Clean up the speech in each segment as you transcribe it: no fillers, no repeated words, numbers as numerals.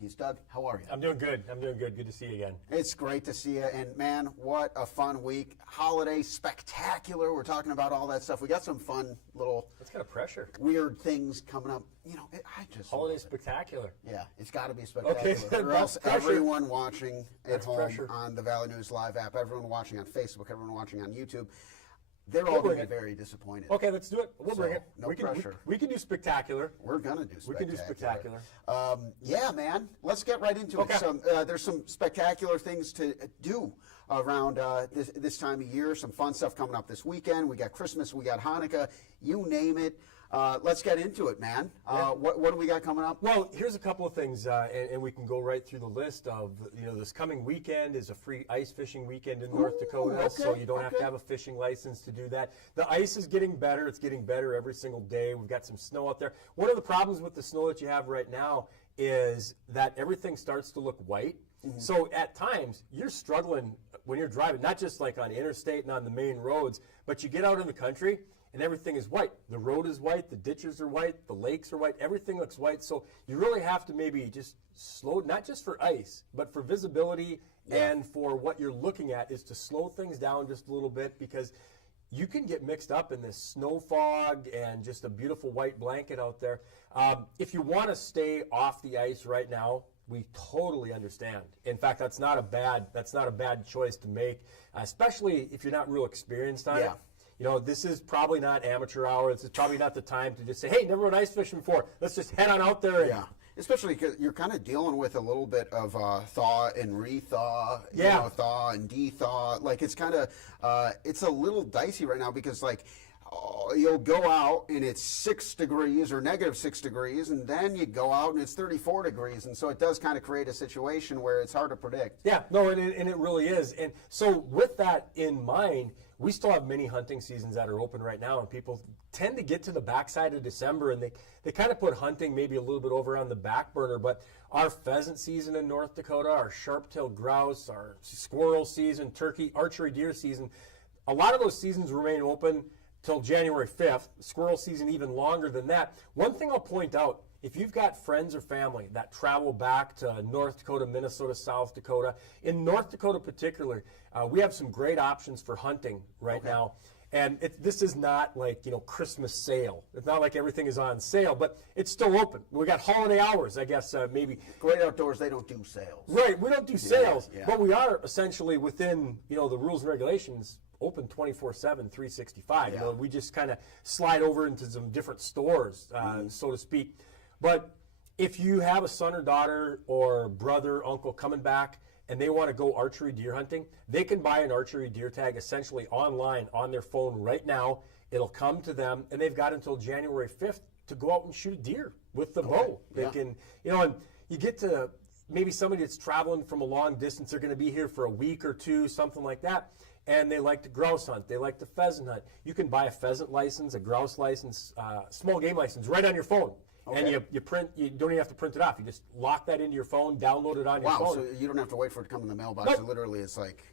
He's Doug. How are you? I'm doing good. Good to see you again. It's great to see you. And man, what a fun week. Holiday spectacular. We're talking about all that stuff. We got some fun little That's kind of pressure. weird things coming up. You know, I just Holiday love it. spectacular. Yeah, it's got to be spectacular. Okay, Or else that's pressure. everyone watching at That's home pressure. on the Valley News Live app, everyone watching on Facebook, everyone watching on YouTube, they're all going to be very disappointed. Okay, let's do it. We'll bring it. No we can, pressure. We can do spectacular. We're going to do spectacular. We can do spectacular. Yeah, man. Let's get right into Okay. it. There's some spectacular things to do around this time of year. Some fun stuff coming up this weekend. We got Christmas. We got Hanukkah. You name it. Let's get into it, man. What do we got coming up? Well, here's a couple of things, and we can go right through the list of, this coming weekend is a free ice fishing weekend in North Dakota, okay, so you don't have to have a fishing license to do that. The ice is getting better. It's getting better every single day. We've got some snow out there. One of the problems with the snow that you have right now is that everything starts to look white. So at times, you're struggling when you're driving, not just like on interstate and on the main roads, but you get out in the country, and everything is white. The road is white, the ditches are white, the lakes are white, everything looks white. So you really have to maybe just slow, not just for ice, but for visibility and for what you're looking at, is to slow things down just a little bit, because you can get mixed up in this snow fog and just a beautiful white blanket out there. If you want to stay off the ice right now, we totally understand. In fact, that's not a bad choice to make, especially if you're not real experienced on it. This is probably not amateur hour. It's probably not the time to just say, hey, never went ice fishing before. Let's just head on out there. Yeah, especially because you're kind of dealing with a little bit of thaw and re-thaw, thaw and de-thaw. Like, it's kind of, it's a little dicey right now because, like, you'll go out and it's 6 degrees or -6 degrees, and then you go out and it's 34 degrees. And so it does kind of create a situation where it's hard to predict. Yeah, no, and it really is. And so with that in mind, we still have many hunting seasons that are open right now, and people tend to get to the backside of December, and they kind of put hunting maybe a little bit over on the back burner. But our pheasant season in North Dakota, our sharp-tailed grouse, our squirrel season, turkey, archery deer season, a lot of those seasons remain open till January 5th, squirrel season even longer than that. One thing I'll point out, if you've got friends or family that travel back to North Dakota, Minnesota, South Dakota, in North Dakota particular, we have some great options for hunting right now. And this is not like, Christmas sale. It's not like everything is on sale, but it's still open. We got holiday hours, I guess, maybe. Great Outdoors, they don't do sales. Right, we don't do sales, but we are essentially within, the rules and regulations, open 24/7, 365. We just kind of slide over into some different stores, so to speak. But if you have a son or daughter or brother, uncle coming back and they want to go archery deer hunting, they can buy an archery deer tag essentially online on their phone right now. It'll come to them, and they've got until January 5th to go out and shoot a deer with the bow. They can, and you get to maybe somebody that's traveling from a long distance, they're going to be here for a week or two, something like that, and they like to grouse hunt, they like to pheasant hunt. You can buy a pheasant license, a grouse license, small game license right on your phone. And you print. You don't even have to print it off. You just lock that into your phone, download it on your phone. Wow, so you don't have to wait for it to come in the mailbox. Nope. It literally is like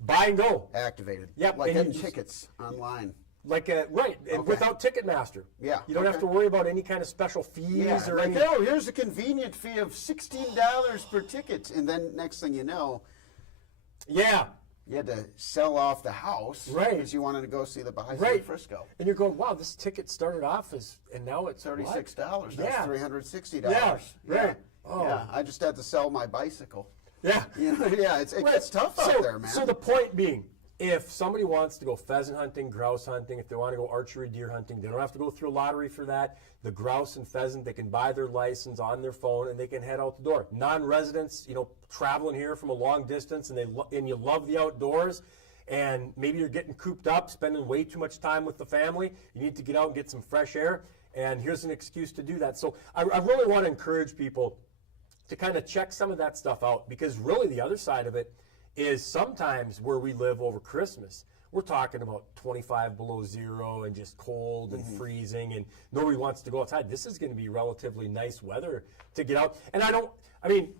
buy and go. Activated. Yep. Like and getting tickets online. Like right, and without Ticketmaster. Yeah. You don't have to worry about any kind of special fees or like, anything. oh, here's a convenient fee of $16 per ticket, and then next thing you know, you had to sell off the house because you wanted to go see the Bison in Frisco. And you're going, wow, this ticket started off and now it's $36. What? That's $360. Yeah, right. Oh. Yeah, I just had to sell my bicycle. Yeah. It's tough out there, man. So the point being, if somebody wants to go pheasant hunting, grouse hunting, if they want to go archery deer hunting, they don't have to go through a lottery for that. The grouse and pheasant, they can buy their license on their phone and they can head out the door. Non-residents, traveling here from a long distance and you love the outdoors, and maybe you're getting cooped up, spending way too much time with the family. You need to get out and get some fresh air, and here's an excuse to do that. So I really want to encourage people to kind of check some of that stuff out, because really the other side of it is sometimes where we live over Christmas, we're talking about 25 below zero and just cold and freezing, and nobody wants to go outside. This is going to be relatively nice weather to get out. And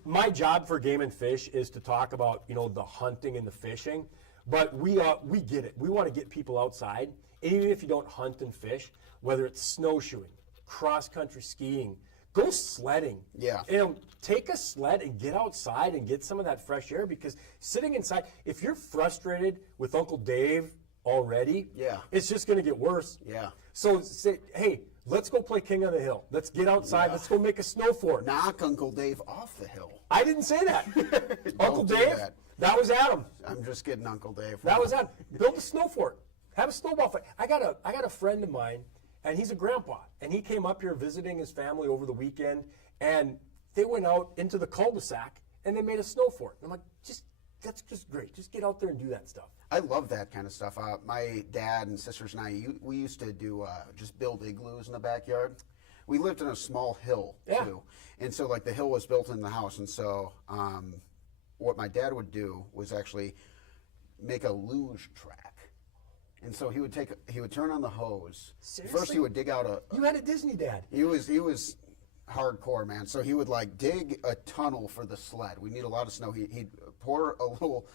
my job for Game and Fish is to talk about, the hunting and the fishing, but we get it. We want to get people outside, and even if you don't hunt and fish, whether it's snowshoeing, cross-country skiing, go sledding. Yeah. Take a sled and get outside and get some of that fresh air, because sitting inside, if you're frustrated with Uncle Dave already, it's just going to get worse. Yeah. So say, hey, let's go play King of the Hill. Let's get outside. Yeah. Let's go make a snow fort. Knock Uncle Dave off the hill. I didn't say that. Uncle do Dave, that was Adam. I'm just kidding, Uncle Dave. That was Adam. Build a snow fort. Have a snowball fight. I got a friend of mine, and he's a grandpa, and he came up here visiting his family over the weekend, and they went out into the cul-de-sac and they made a snow fort. And I'm like, that's just great. Just get out there and do that stuff. I love that kind of stuff. My dad and sisters and I, we used to do just build igloos in the backyard. We lived in a small hill too, and so like the hill was built in the house, and so what my dad would do was actually make a luge track. And so he would turn on the hose. Seriously? First he would dig out You had a Disney dad. He was hardcore, man. So he would like dig a tunnel for the sled. We need a lot of snow. He'd pour a little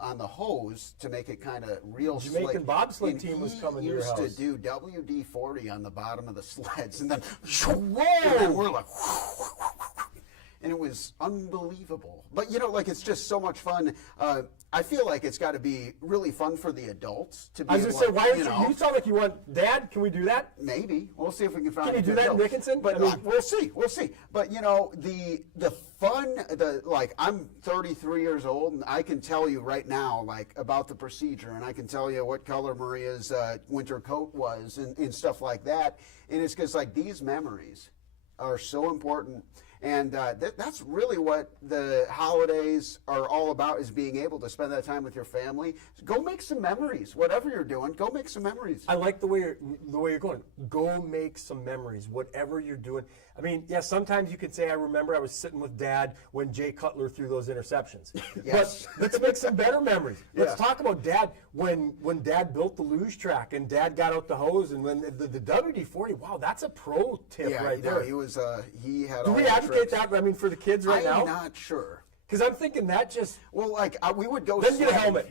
on the hose to make it kind of real Jamaican slick. bobsled team was coming to your house. He used to do WD-40 on the bottom of the sleds, and then whoa! And then we're like, and it was unbelievable. But like it's just so much fun. I feel like it's got to be really fun for the adults to be. I was going to say, why aren't you sound like you want, Dad, can we do that? Maybe. We'll see if we can find. Can you do that in Dickinson? But we'll see. But the fun, I'm 33 years old, and I can tell you right now, like, about the procedure, and I can tell you what color Maria's winter coat was, and stuff like that. And it's because like these memories are so important. And that's really what the holidays are all about, is being able to spend that time with your family. Go make some memories. Whatever you're doing, go make some memories. I like the way you're going. Go make some memories, whatever you're doing. I mean, yeah, sometimes you could say, I remember I was sitting with Dad when Jay Cutler threw those interceptions. Yes. But let's make some better memories. Let's talk about Dad when Dad built the luge track and Dad got out the hose, and when the WD-40, wow, that's a pro tip right there. He was, he had Do all we the advocate tricks. that, I mean, for the kids right now? I'm not sure. Because I'm thinking that just... Well, like, we would go... Then get a helmet.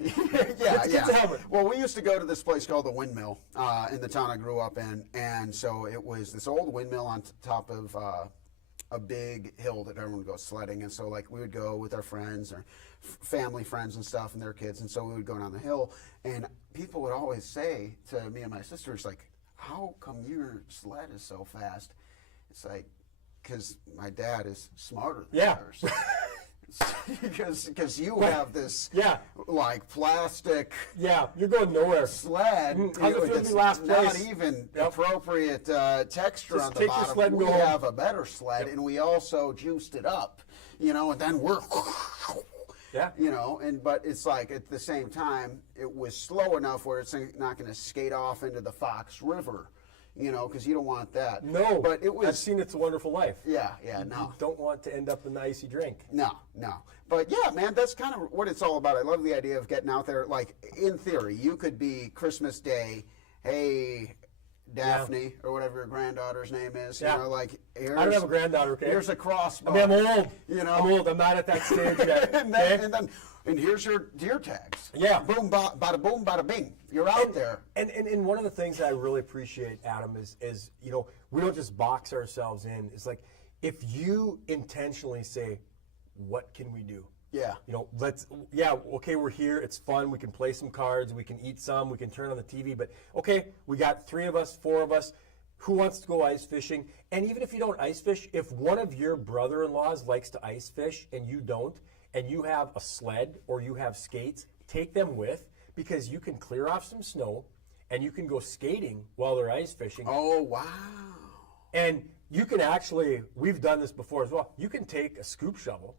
Get a helmet. Well, we used to go to this place called the Windmill in the town I grew up in. And so it was this old windmill on top of a big hill that everyone would go sledding. And so, like, we would go with our friends or family friends and stuff and their kids. And so we would go down the hill. And people would always say to me and my sisters, like, how come your sled is so fast? It's like, because my dad is smarter than ours. Because you have this like plastic you're going nowhere sled that's not even appropriate texture Just on the take your bottom. sled and We go home. have a better sled, and we also juiced it up, and then we're but it's like at the same time it was slow enough where it's not going to skate off into the Fox River. Because you don't want that. No, but it was. I've seen It's a Wonderful Life. No. You don't want to end up in the icy drink. No. But yeah, man, that's kind of what it's all about. I love the idea of getting out there. Like, in theory, you could be Christmas Day, hey, Daphne, or whatever your granddaughter's name is. Yeah. Like, I don't have a granddaughter, okay? Here's a crossbow. I mean, I'm old. I'm old. I'm not at that stage yet. and here's your deer tags. Yeah. Boom, bada boom, bada bing. You're out there. And one of the things that I really appreciate, Adam, is we don't just box ourselves in. It's like, if you intentionally say, what can we do? Yeah. Okay, we're here. It's fun. We can play some cards. We can eat some. We can turn on the TV. But, okay, we got 3 of us, 4 of us. Who wants to go ice fishing? And even if you don't ice fish, if one of your brother-in-laws likes to ice fish and you don't, and you have a sled or you have skates, take them with, because you can clear off some snow and you can go skating while they're ice fishing. Oh, wow. And you can actually, we've done this before as well, you can take a scoop shovel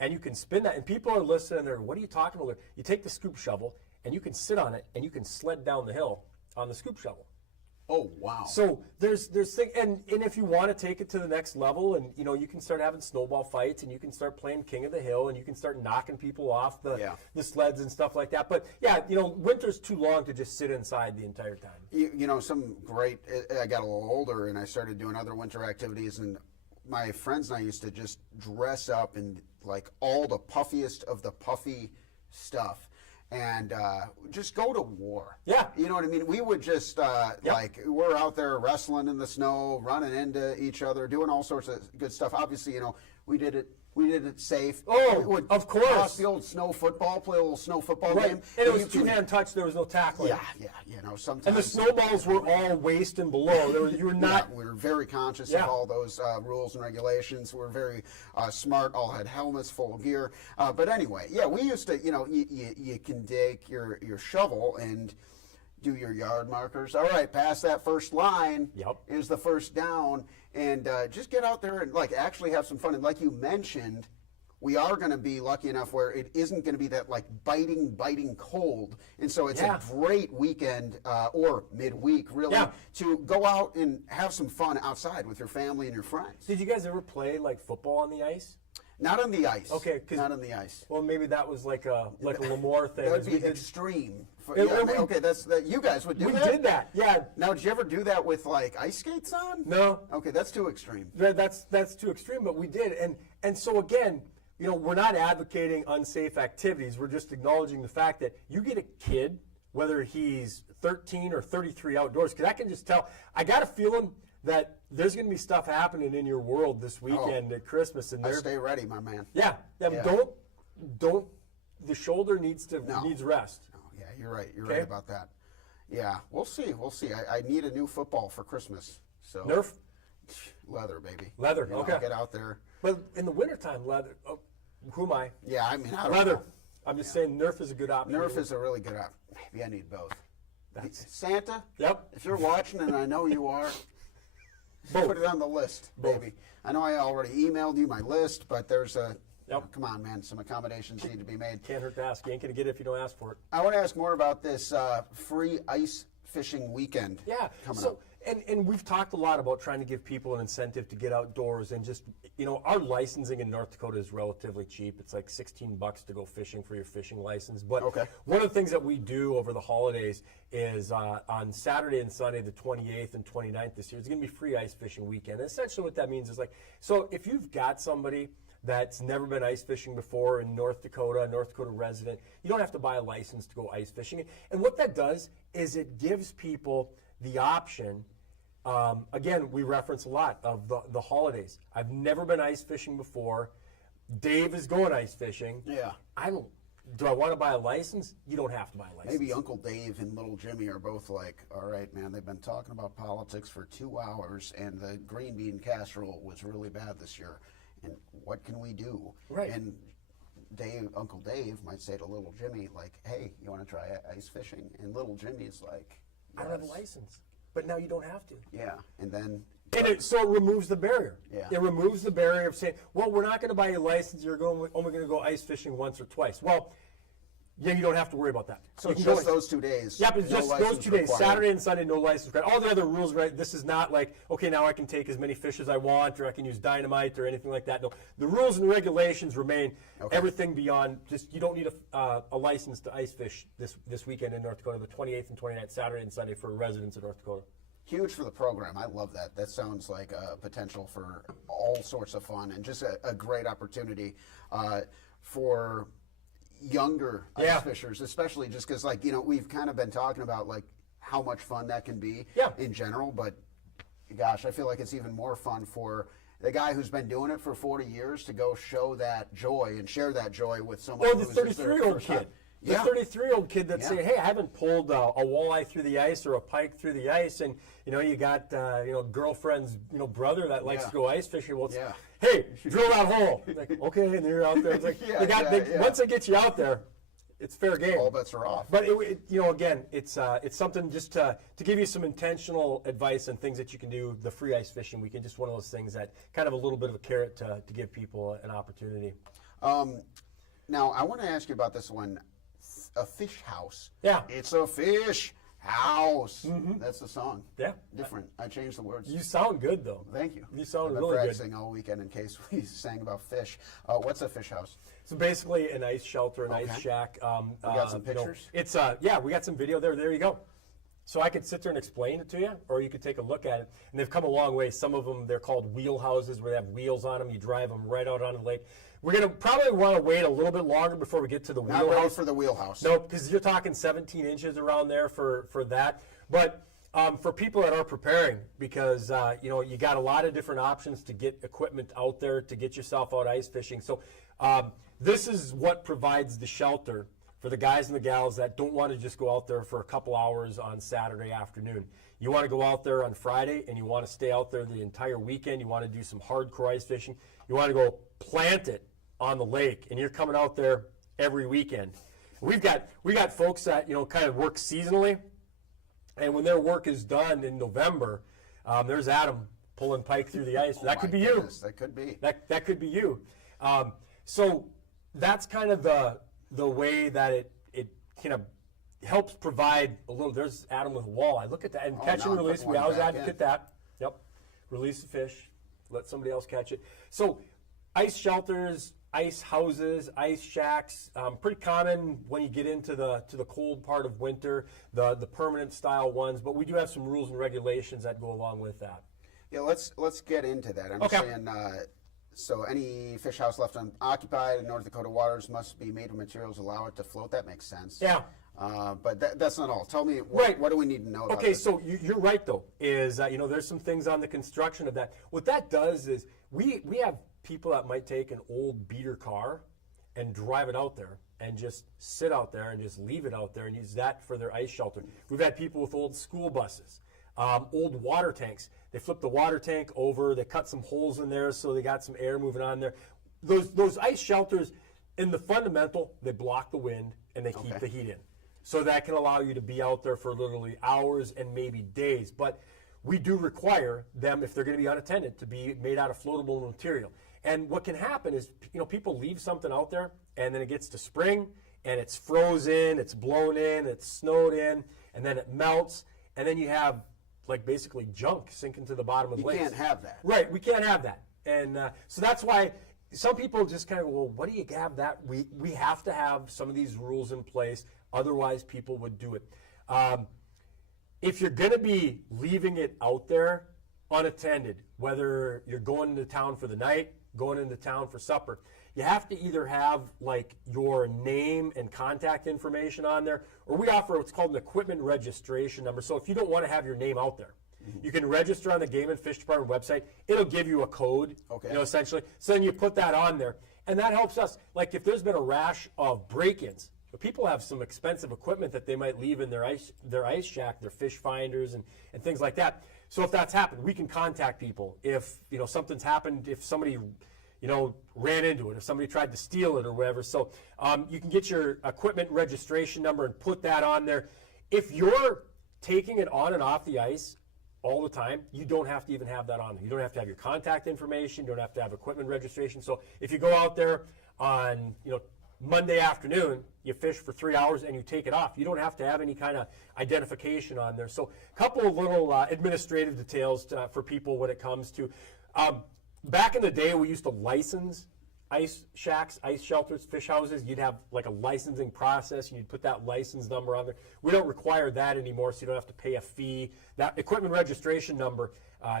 and you can spin that, and people are listening and they're, what are you talking about? You take the scoop shovel and you can sit on it and you can sled down the hill on the scoop shovel. Oh, wow. So there's thing, and if you want to take it to the next level, and you can start having snowball fights, and you can start playing King of the Hill, and you can start knocking people off the sleds and stuff like that. But winter's too long to just sit inside the entire time. Some great. I got a little older, and I started doing other winter activities, and my friends and I used to just dress up in like all the puffiest of the puffy stuff. and just go to war. Yeah. You know what I mean? We would just, like, we're out there wrestling in the snow, running into each other, doing all sorts of good stuff. Obviously, you know, we did it safe. Oh, we would of course. cross the old snow football, play a little snow football Right. game. And it was two-hand touch. There was no tackling. Yeah, you know, sometimes. And the snowballs were all waist and below. You were not. Yeah, we were very conscious Yeah. of all those rules and regulations. We were very smart. All had helmets, full gear. But anyway, yeah, we used to. You know, you can take your shovel and do your yard markers. All right, past that first line is the first down, and just get out there and like actually have some fun. And like you mentioned, we are going to be lucky enough where it isn't going to be that like biting cold, and so it's a great weekend or midweek really to go out and have some fun outside with your family and your friends. Did you guys ever play like football on the ice? Not on the ice. Okay, not on the ice. Well, maybe that was like a Lemoore thing. That would be extreme. Okay, that's you guys would do we that. We did that. Yeah. Now, did you ever do that with like ice skates on? No. Okay, that's too extreme. That's too extreme, but we did, and so again, you know, we're not advocating unsafe activities. We're just acknowledging the fact that you get a kid, whether he's 13 or 33 outdoors, because I can just tell. I got a feeling that there's going to be stuff happening in your world this weekend at Christmas, and stay ready, my man. Yeah. Don't. The shoulder needs rest. No, yeah, you're right. You're right about that. Yeah, we'll see. I need a new football for Christmas. So Nerf, leather, baby. Leather. You know, okay. Get out there. But in the wintertime, leather. Oh, who am I? Yeah, I mean, I don't leather. know. I'm just saying, Nerf is a good option. Nerf is a really good option. Maybe I need both. Santa. Yep. If you're watching, and I know you are. Put it on the list, baby. I know I already emailed you my list, but there's a. Come on, man. Some accommodations need to be made. Can't hurt to ask. You ain't gonna get it if you don't ask for it. I want to ask more about this free ice fishing weekend. Yeah. Coming up. And we've talked a lot about trying to give people an incentive to get outdoors and just, you know, our licensing in North Dakota is relatively cheap. It's like $16 to go fishing for your fishing license. But one of the things that we do over the holidays is on Saturday and Sunday, the 28th and 29th this year, it's going to be free ice fishing weekend. And essentially what that means is like, so if you've got somebody that's never been ice fishing before in North Dakota, a North Dakota resident, you don't have to buy a license to go ice fishing. And what that does is it gives people the option. Again, we reference a lot of the holidays. I've never been ice fishing before. Dave is going ice fishing. Yeah. Do I want to buy a license? You don't have to buy a license. Maybe Uncle Dave and Little Jimmy are both like, all right, man, they've been talking about politics for 2 hours, and the green bean casserole was really bad this year. And what can we do? Right. And Uncle Dave might say to Little Jimmy, like, hey, you want to try ice fishing? And Little Jimmy's like, I don't have a license. But now you don't have to. Yeah, and then... So it removes the barrier. Yeah. It removes the barrier of saying, well, we're not going to buy you a license. You're only going to go ice fishing once or twice. Well, yeah, you don't have to worry about that. So it's just those 2 days. Yep, it's just those 2 days. Required. Saturday and Sunday, no license required. All the other rules, right? This is not like, okay, now I can take as many fish as I want, or I can use dynamite or anything like that. No, the rules and regulations remain. Everything beyond just you don't need a license to ice fish this weekend in North Dakota, the 28th and 29th, Saturday and Sunday for residents of North Dakota. Huge for the program. I love that. That sounds like a potential for all sorts of fun and just a great opportunity for younger ice fishers, especially just because, like, you know, we've kind of been talking about, like, how much fun that can be in general, but, gosh, I feel like it's even more fun for the guy who's been doing it for 40 years to go show that joy and share that joy with someone or the who's 33-year-old kid. The 33-year-old kid that's saying, hey, I haven't pulled a walleye through the ice or a pike through the ice, and, you know, you got, girlfriend's, brother that likes to go ice fishing. Well, hey, drill that hole. Like, okay, and you're out there. It's like, once they get you out there, it's fair game. All bets are off. But, again, it's something just to give you some intentional advice and things that you can do. The free ice fishing weekend, just one of those things that kind of a little bit of a carrot to give people an opportunity. Now, I want to ask you about this one. A fish house. Yeah. It's a fish house. That's the song. Yeah. Different. I changed the words. You sound good, though. Thank you. You sound I've been really good. practicing all weekend in case we sang about fish. What's a fish house? So basically an ice shelter, an ice shack. We got some pictures? We got some video there. There you go. So I could sit there and explain it to you, or you could take a look at it. And they've come a long way. Some of them, they're called wheel houses, where they have wheels on them. You drive them right out on the lake. We're going to probably want to wait a little bit longer before we get to the Not wheelhouse. ready for the wheelhouse. No, because you're talking 17 inches around there for that. But for people that are preparing, because you got a lot of different options to get equipment out there to get yourself out ice fishing. So this is what provides the shelter for the guys and the gals that don't want to just go out there for a couple hours on Saturday afternoon. You want to go out there on Friday, and you want to stay out there the entire weekend. You want to do some hardcore ice fishing. You want to go plant it on the lake, and you're coming out there every weekend. We got folks that kind of work seasonally, and when their work is done in November, there's Adam pulling pike through the ice. That could be you. That could be. That could be you. So that's kind of the way that it kind of helps provide a little. There's Adam with a walleye. Look at that. And catch and release. We always advocate that. Yep. Release the fish. Let somebody else catch it. So ice shelters, ice houses, ice shacks, pretty common when you get into the cold part of winter, the permanent style ones. But we do have some rules and regulations that go along with that. Yeah, let's get into that. I'm Okay. saying, so any fish house left unoccupied in North Dakota waters must be made of materials allow it to float. That makes sense. Yeah. But that's not all. Tell me, Right. what do we need to know about Okay, this? so you're right, though, is there's some things on the construction of that. What that does is we have people that might take an old beater car and drive it out there and just sit out there and just leave it out there and use that for their ice shelter. We've had people with old school buses, old water tanks. They flip the water tank over, they cut some holes in there so they got some air moving on there. Those ice shelters, in the fundamental, they block the wind and they keep the heat in. So that can allow you to be out there for literally hours and maybe days. But we do require them, if they're going to be unattended, to be made out of floatable material. And what can happen is, people leave something out there, and then it gets to spring, and it's frozen, it's blown in, it's snowed in, and then it melts, and then you have, basically junk sinking to the bottom of the lake. You can't have that. Right, we can't have that. And so that's why some people just kind of, well, what do you have that? We have to have some of these rules in place, otherwise people would do it. If you're going to be leaving it out there unattended, whether you're going into town for the night, going into town for supper, you have to either have your name and contact information on there, or we offer what's called an equipment registration number. So if you don't want to have your name out there, you can register on the Game and Fish Department website. It'll give you a code, essentially. So then you put that on there, and that helps us. If there's been a rash of break-ins, people have some expensive equipment that they might leave in their ice shack, their fish finders and things like that. So if that's happened, we can contact people. If something's happened, if somebody ran into it, if somebody tried to steal it or whatever. So you can get your equipment registration number and put that on there. If you're taking it on and off the ice all the time, you don't have to even have that on there. You don't have to have your contact information. You don't have to have equipment registration. So if you go out there on Monday afternoon, you fish for 3 hours and you take it off, you don't have to have any kind of identification on there. So a couple of little administrative details for people when it comes to back in the day, we used to license ice shacks, ice shelters, fish houses. You'd have a licensing process, and you'd put that license number on there. We don't require that anymore, so you don't have to pay a fee. That equipment registration number,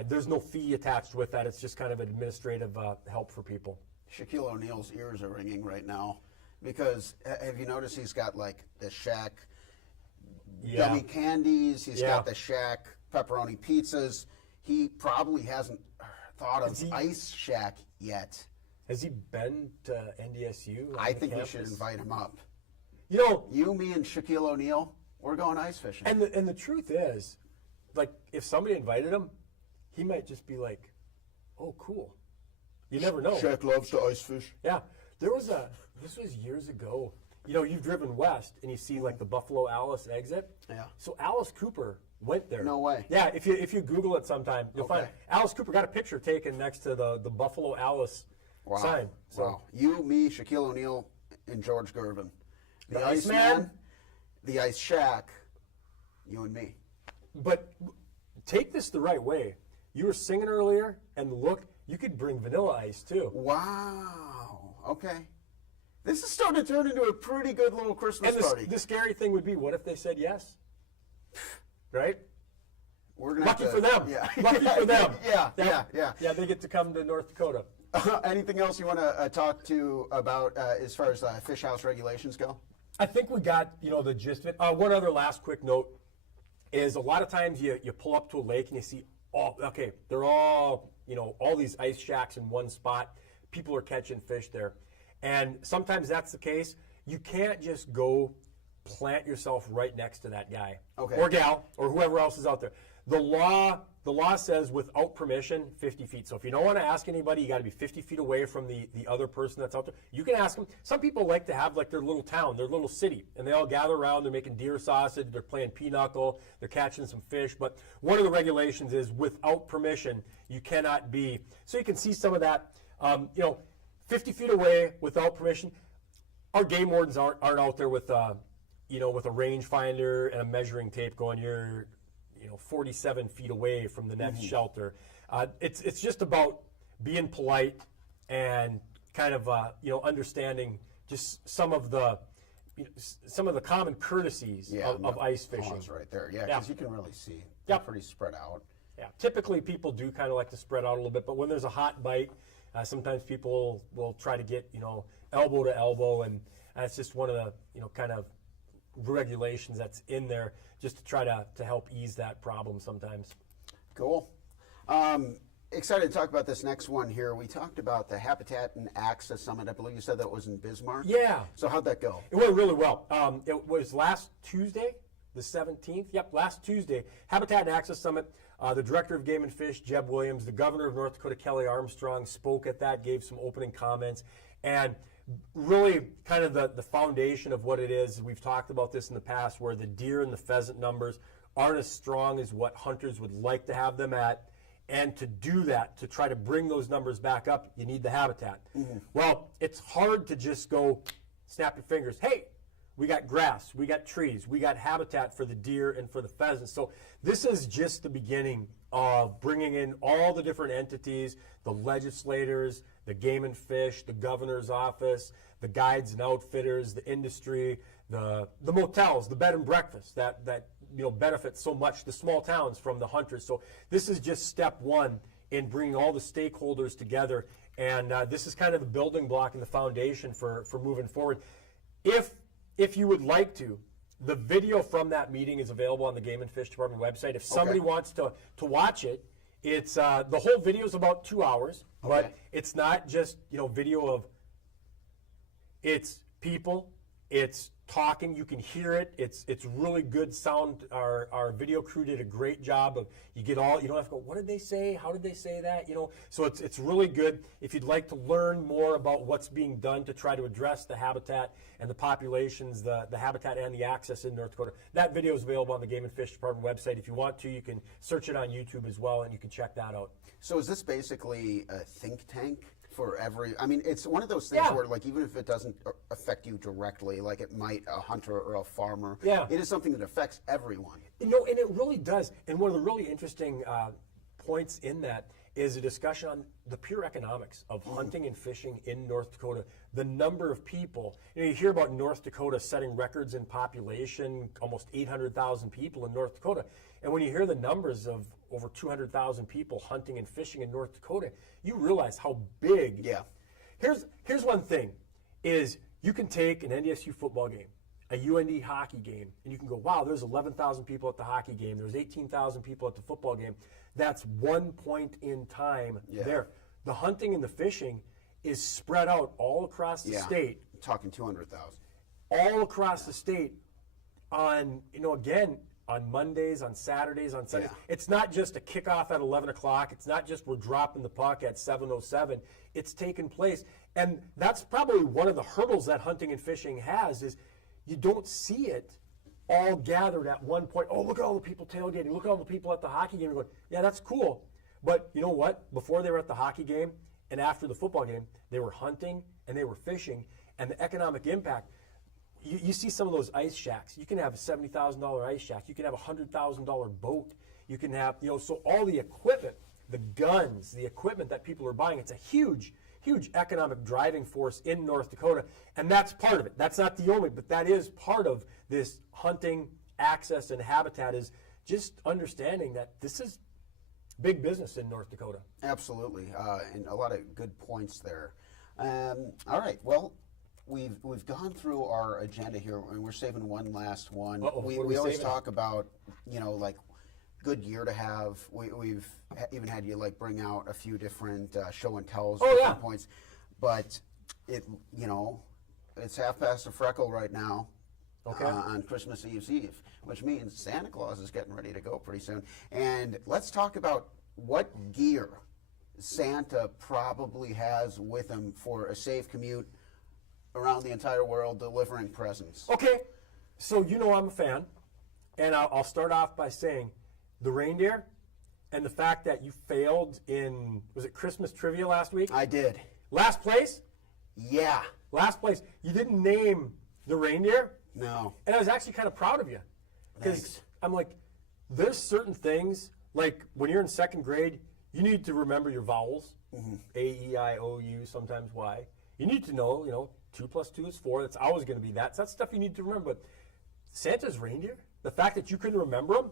there's no fee attached with that. It's just kind of administrative help for people. Shaquille O'Neal's ears are ringing right now because have you noticed he's got the shack gummy candies, he's got the shack pepperoni pizzas. He probably hasn't thought of ice shack yet. Has he been to NDSU? I think we should invite him up. You, me, and Shaquille O'Neal, we're going ice fishing. And the truth is, if somebody invited him, he might just be like, "Oh, cool." You never know. Shaq loves to ice fish. Yeah, this was years ago. You've driven west and you see the Buffalo Alice exit. Yeah. So Alice Cooper went there. No way. Yeah, if you Google it sometime, you'll find it. Alice Cooper got a picture taken next to the Buffalo Alice sign. So. Wow. You, me, Shaquille O'Neal, and George Gervin. The Iceman, the Ice Shack, you and me. But take this the right way. You were singing earlier, and look, you could bring vanilla ice too. Wow. Okay. This is starting to turn into a pretty good little Christmas party. The scary thing would be, what if they said yes? right? We're gonna Lucky have for to, them. Yeah. Lucky for them. Yeah. Yeah, they get to come to North Dakota. Anything else you want to talk to about as far as fish house regulations go? I think we got, the gist of it. One other last quick note is a lot of times you pull up to a lake and you see, they're all, all these ice shacks in one spot. People are catching fish there. And sometimes that's the case. You can't just go plant yourself right next to that guy or gal or whoever else is out there. The law says without permission, 50 feet. So if you don't want to ask anybody, you got to be 50 feet away from the other person that's out there. You can ask them. Some people like to have like their little town, their little city, and they all gather around. They're making deer sausage. They're playing pinochle. They're catching some fish. But one of the regulations is without permission, you cannot be. So you can see some of that. 50 feet away without permission. Our game wardens aren't out there with with a rangefinder and a measuring tape going, you're 47 feet away from the next shelter. It's just about being polite and kind of understanding just some of the common courtesies of ice fishing. Pause right there, because you can really see. Yeah. Pretty spread out. Yeah, typically people do kind of like to spread out a little bit, but when there's a hot bite, sometimes people will try to get elbow to elbow, and that's just one of the kind of regulations that's in there just to try to help ease that problem sometimes. Cool. Excited to talk about this next one here. We talked about the Habitat and Access Summit. I believe you said that was in Bismarck. Yeah. So how'd that go? It went really well. It was last Tuesday, the 17th. Yep, last Tuesday. Habitat and Access Summit. The Director of Game and Fish, Jeb Williams, the Governor of North Dakota, Kelly Armstrong, spoke at that, gave some opening comments, and really kind of the foundation of what it is. We've talked about this in the past, where the deer and the pheasant numbers aren't as strong as what hunters would like to have them at. And to do that, to try to bring those numbers back up, you need the habitat. Well, it's hard to just go snap your fingers. Hey, we got grass, we got trees, we got habitat for the deer and for the pheasants. So this is just the beginning of bringing in all the different entities, the legislators, the game and fish, the governor's office, the guides and outfitters, the industry, the motels, the bed and breakfast that benefit so much the small towns from the hunters. So this is just step one in bringing all the stakeholders together, and this is kind of the building block and the foundation for moving forward. If you would like to, the video from that meeting is available on the Game and Fish Department website. If somebody wants to watch it, it's the whole video is about 2 hours, but it's not just video of. It's people, it's talking. You can hear it. It's really good sound. Our video crew did a great job of. You don't have to go, what did they say? How did they say that? So it's really good. If you'd like to learn more about what's being done to try to address the habitat and the populations, the habitat and the access in North Dakota, that video is available on the Game and Fish Department website. If you want to, you can search it on YouTube as well, and you can check that out. So is this basically a think tank? It's one of those things where, like, even if it doesn't affect you directly, like it might a hunter or a farmer, it is something that affects everyone. And it really does. And one of the really interesting points in that is a discussion on the pure economics of hunting and fishing in North Dakota. The number of people, you hear about North Dakota setting records in population, almost 800,000 people in North Dakota. And when you hear the numbers of over 200,000 people hunting and fishing in North Dakota, you realize how big. Yeah. Here's one thing, is you can take an NDSU football game, a UND hockey game, and you can go, wow, there's 11,000 people at the hockey game. There's 18,000 people at the football game. That's one point in time there. The hunting and the fishing is spread out all across the state. Talking 200,000. All across the state on, again, on Mondays, on Saturdays, on Sundays. Yeah. It's not just a kickoff at 11 o'clock. It's not just we're dropping the puck at 7:07. It's taking place. And that's probably one of the hurdles that hunting and fishing has, is you don't see it all gathered at one point. Oh, look at all the people tailgating. Look at all the people at the hockey game. You're going, yeah, that's cool. But you know what? Before they were at the hockey game and after the football game, they were hunting and they were fishing. And the economic impact, you see some of those ice shacks. You can have a $70,000 ice shack. You can have a $100,000 boat. You can have, so all the equipment, the guns, the equipment that people are buying, it's a huge economic driving force in North Dakota. And that's part of it. That's not the only, but that is part of this hunting, access, and habitat, is just understanding that this is big business in North Dakota. Absolutely, and a lot of good points there. All right, well, we've gone through our agenda here, and we're saving one last one. We always talk about, like good year to have. We've even had you like bring out a few different show and tells points, but it's half past a freckle right now. Okay. On Christmas Eve, which means Santa Claus is getting ready to go pretty soon. And let's talk about what gear Santa probably has with him for a safe commute around the entire world delivering presents. Okay, so I'm a fan, and I'll start off by saying the reindeer and the fact that you failed in, was it Christmas trivia last week? I did. Last place? Yeah. Last place. You didn't name the reindeer? No. And I was actually kind of proud of you. Because I'm like, there's certain things, like when you're in second grade, you need to remember your vowels. A, E, I, O, U, sometimes Y. You need to know, 2 plus 2 is 4. That's always going to be that. So that's stuff you need to remember. But Santa's reindeer, the fact that you couldn't remember them.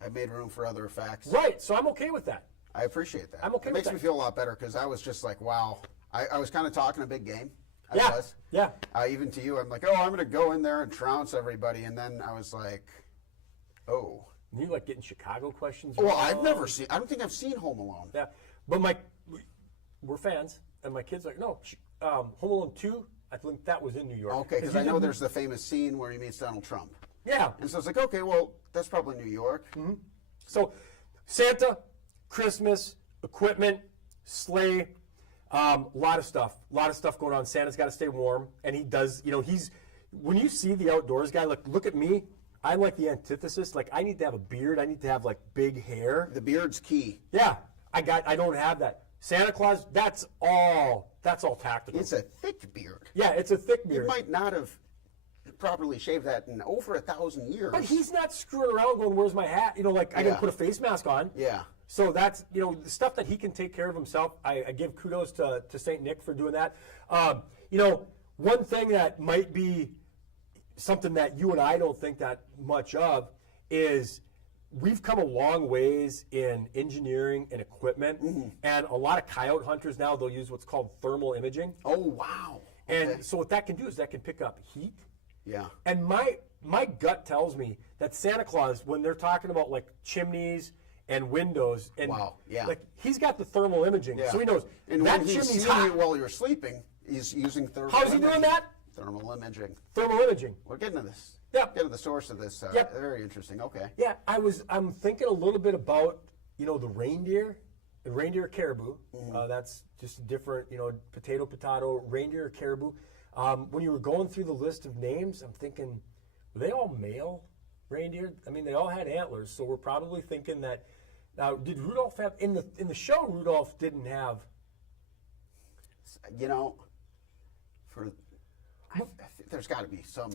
I made room for other facts. Right, so I'm okay with that. I appreciate that. I'm okay with that. It makes me feel a lot better because I was just like, wow. I was kind of talking a big game. Yeah. Even to you, I'm like, oh, I'm going to go in there and trounce everybody. And then I was like, oh. You like getting Chicago questions? Well, I've never seen, I don't think I've seen Home Alone. Yeah, but we're fans, and my kid's like, no, Home Alone 2, I think that was in New York. Okay, because I know there's the famous scene where he meets Donald Trump. Yeah. And so it's like, okay, well, that's probably New York. Mm-hmm. So Santa, Christmas, equipment, sleigh, a lot of stuff going on. Santa's got to stay warm, and he does. When you see the outdoors guy, look at me. I'm like the antithesis. Like I need to have a beard. I need to have like big hair. The beard's key. Yeah, I don't have that. Santa Claus, that's all tactical. It's a thick beard. Yeah, it's a thick beard. You might not have properly shaved that in over 1,000 years. But he's not screwing around going, where's my hat? I didn't put a face mask on. Yeah. So that's, the stuff that he can take care of himself. I give kudos to St. Nick for doing that. One thing that might be something that you and I don't think that much of is we've come a long ways in engineering and equipment. Mm-hmm. And a lot of coyote hunters now, they'll use what's called thermal imaging. Oh, wow. And so what that can do is that can pick up heat. Yeah. And my gut tells me that Santa Claus, when they're talking about like chimneys and windows, and like he's got the thermal imaging, so he knows. And that when he's chimney's seeing hot. you while you're sleeping, he's using thermal. How's he doing that? Thermal imaging. Thermal imaging. We're getting to this. Yep. Getting to the source of this. Yep. Very interesting. Okay. Yeah, I'm thinking a little bit about the reindeer caribou. Mm-hmm. That's just a different potato reindeer caribou. When you were going through the list of names, I'm thinking, were they all male reindeer? I mean, they all had antlers, so we're probably thinking that. Now, did Rudolph have in the show? Rudolph didn't have. There's got to be some.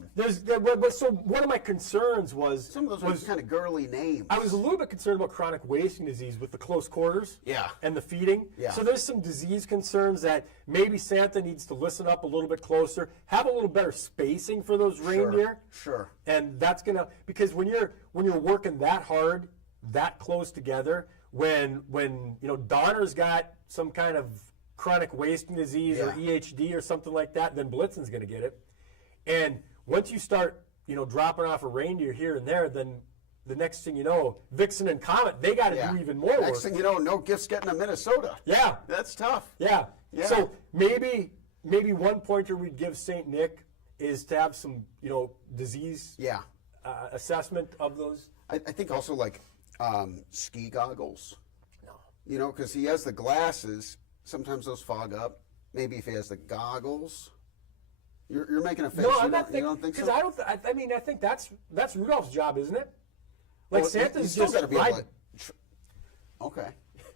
So one of my concerns was some of those were kind of girly names. I was a little bit concerned about chronic wasting disease with the close quarters. Yeah. And the feeding. Yeah. So there's some disease concerns that maybe Santa needs to listen up a little bit closer, have a little better spacing for those reindeer. Sure. And that's because when you're working that hard, that close together, when Donner's got some kind of chronic wasting disease or EHD or something like that, then Blitzen's going to get it. And once you start, dropping off a reindeer here and there, then the next thing you know, Vixen and Comet, they got to do even more work. Next thing you know, no gifts getting to Minnesota. Yeah. That's tough. Yeah. So maybe one pointer we'd give St. Nick is to have some, disease assessment of those. I think also like ski goggles. No. Because he has the glasses. Sometimes those fog up. Maybe if he has the goggles. You're making a face. No, I'm not thinking. You don't think so? Because I think that's Rudolph's job, isn't it? Like Santa's still just got to be able to. Okay.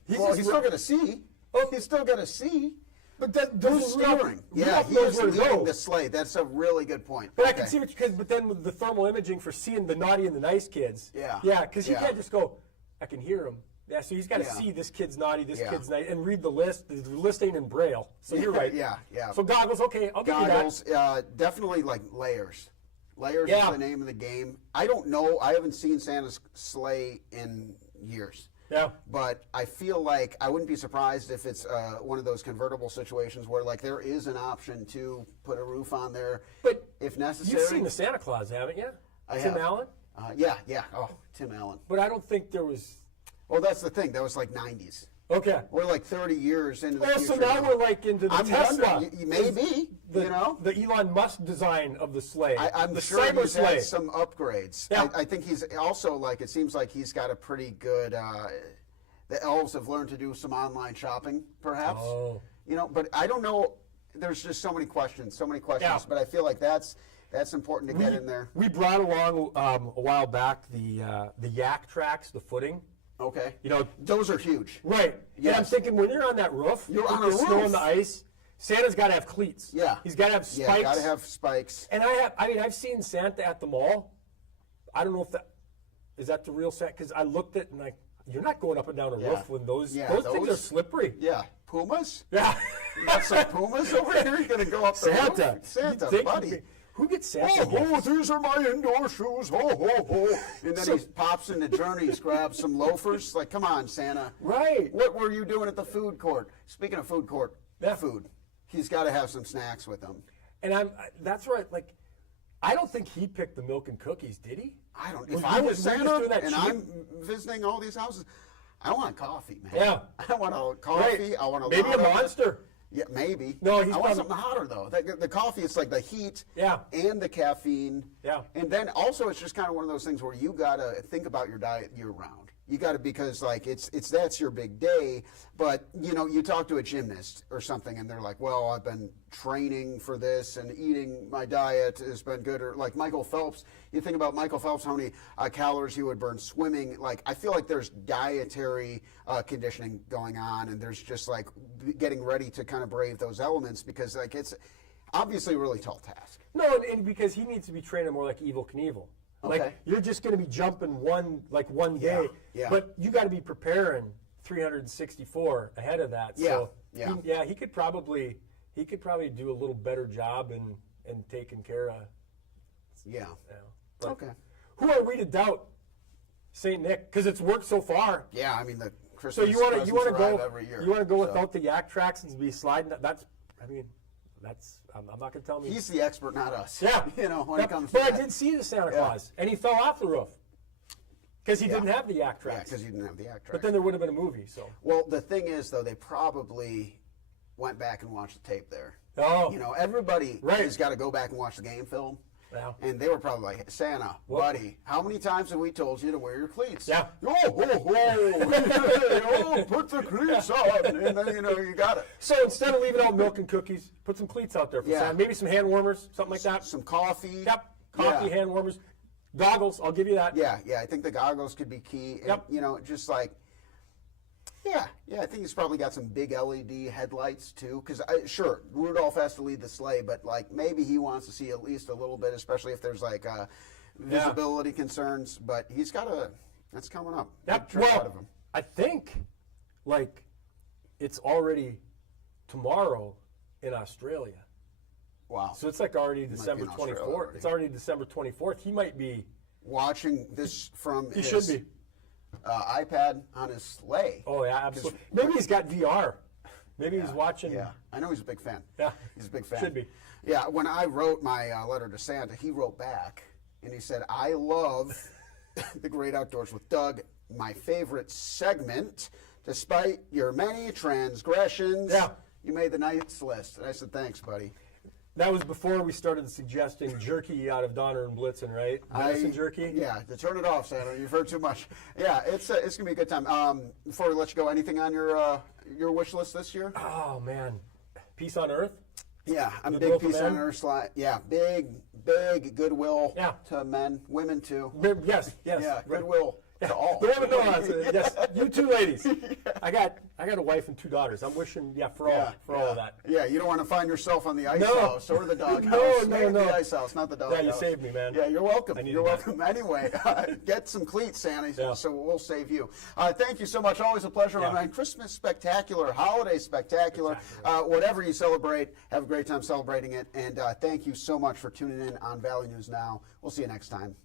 He's still going to see. Oh, he's still going to see. But who's steering? Yeah, he is leading the sleigh. That's a really good point. But I can see but then with the thermal imaging for seeing the naughty and the nice kids. Yeah. Yeah, because he can't just go, I can hear him. Yeah, so he's got to see this kid's naughty, this kid's nice, and read the list. The list ain't in Braille, so you're right. Yeah. So goggles, okay, I'll give you that. Goggles, definitely like layers. Layers is the name of the game. I don't know. I haven't seen Santa's sleigh in years. Yeah. But I feel like I wouldn't be surprised if it's one of those convertible situations where like there is an option to put a roof on there, but if necessary. You've seen the Santa Claus, haven't you? Tim Allen? Yeah. Oh, Tim Allen. But I don't think there was. Well, that's the thing. That was like 90s. Okay. We're like 30 years into the future. So now we're like into the Tesla. Maybe, the Elon Musk design of the sleigh. I'm the sure cyber he's sleigh. had some upgrades. Yeah. I think he's also like, it seems like he's got a pretty good, the elves have learned to do some online shopping, perhaps. Oh. But I don't know. There's just so many questions. Yeah. But I feel like that's important to get in there. We brought along a while back the yak tracks, the footing. Okay. Those are huge. Right. Yes. And I'm thinking when you're on that roof, you're on the a snow roof. and the ice, Santa's got to have cleats. Yeah. He's got to have spikes. Yeah, got to have spikes. And I've seen Santa at the mall. I don't know if is that the real Santa, because I looked at it and you're not going up and down a roof when those things are slippery. Yeah. Pumas? Yeah. You got some Pumas over here? You're going to go up the roof? Santa, buddy. Who gets Santa gifts? These are my indoor shoes. Ho, ho, ho. And then he pops into Journeys, grabs some loafers. Like, come on, Santa. Right. What were you doing at the food court? Speaking of food court, food. He's got to have some snacks with him. And that's right. Like, I don't think he picked the milk and cookies, did he? I don't. If I was Santa and I'm visiting all these houses, I want coffee, man. Yeah. I want a coffee. Right. I want a maybe a Monster. Yeah, maybe. No, I want something hotter though. The coffee, it's like the heat and the caffeine. Yeah. And then also it's just kind of one of those things where you gotta think about your diet year round. You gotta, because like it's that's your big day. But you talk to a gymnast or something and they're like, well, I've been training for this and eating, my diet has been good. Or like Michael Phelps, you think about Michael Phelps, how many calories he would burn swimming. Like I feel like there's dietary conditioning going on, and there's just like getting ready to kind of brave those elements, because like it's obviously a really tall task. No, and because he needs to be training more like Evel Knievel. Okay. Like you're just going to be jumping one day, but you got to be preparing 364 ahead of that. So he could probably do a little better job in taking care of. Yeah. But okay. Who are we to doubt Saint Nick? Because it's worked so far. Yeah, I mean the Christmas. So you want to go every year. You want to go without the yak tracks and be sliding. I'm not going to tell me. He's the expert, not us. Yeah. When it comes to But that. I did see the Santa Claus, and he fell off the roof because he didn't have the yak tracks. Yeah, because he didn't have the yak tracks. But then there would have been a movie. So. Well, the thing is, though, they probably went back and watched the tape there. Oh. Everybody has got to go back and watch the game film. Yeah. And they were probably like, Santa, buddy, how many times have we told you to wear your cleats? Yeah. Put the cleats on. And then, you got it. So instead of leaving out milk and cookies, put some cleats out there for Santa. Maybe some hand warmers, something like that. Some coffee. Yep. Coffee, hand warmers. Goggles, I'll give you that. Yeah, I think the goggles could be key. And, just like, I think he's probably got some big LED headlights too. Because sure, Rudolph has to lead the sleigh, but like maybe he wants to see at least a little bit, especially if there's like visibility concerns. But he's got that's coming up. Yep. Big trip out of him. I think like it's already tomorrow in Australia. Wow. So it's like already December 24th. It's already December 24th. He might be watching this from his should be. iPad on his sleigh. Oh, yeah, absolutely. Maybe he's got VR. Maybe he's watching. Yeah, I know he's a big fan. Yeah. He's a big fan. Should be. Yeah, when I wrote my letter to Santa, he wrote back, and he said, I love the great outdoors with Doug, my favorite segment. Despite your many transgressions, you made the nice list. And I said, thanks, buddy. That was before we started suggesting jerky out of Donner and Blitzen, right? Venison jerky? Yeah, to turn it off, Santa. You've heard too much. Yeah, it's going to be a good time. Before we let you go, anything on your wish list this year? Oh, man. Peace on Earth? Yeah, I'm a big Peace on Earth. Yeah, big goodwill to men, women too. Yes. Yeah, goodwill. to all. The women know. Yes, you two ladies. I got a wife and 2 daughters. I'm wishing, for all of that. Yeah, you don't want to find yourself on the ice No. house or the dog No, house. no, Maybe no. the ice house, not the dog house. Yeah, you saved me, man. Yeah, you're welcome. I needed You're that. welcome. Anyway, get some cleats, Sandy, Yeah. so we'll save you. Thank you so much. Always a pleasure, my man. Christmas spectacular, holiday spectacular. Whatever you celebrate, have a great time celebrating it. And thank you so much for tuning in on Valley News Now. We'll see you next time.